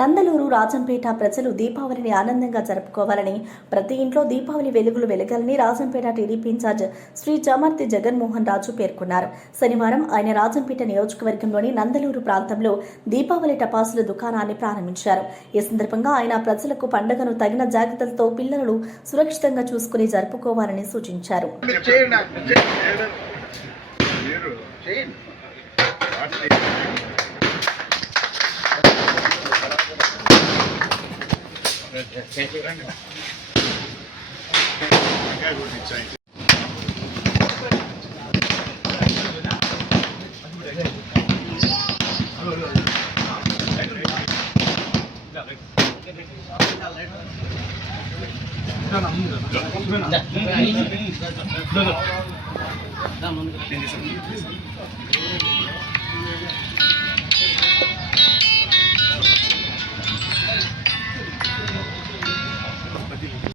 నందలూరు రాజంపేట ప్రజలు దీపావళిని ఆనందంగా జరుపుకోవాలని, ప్రతి ఇంట్లో దీపావళి వెలుగులు వెలగాలని రాజంపేట టీడీపీ ఇన్ఛార్జ్ శ్రీ చమర్తి జగన్మోహన్ రాజు పేర్కొన్నారు. శనివారం ఆయన రాజంపేట నియోజకవర్గంలోని నందలూరు ప్రాంతంలో దీపావళి టపాసుల దుకాణాన్ని ప్రారంభించారు. ఈ సందర్భంగా ఆయన ప్రజలకు పండుగను తగిన జాగ్రత్తలతో పిల్లలను సురక్షితంగా చూసుకుని జరుపుకోవాలని సూచించారు.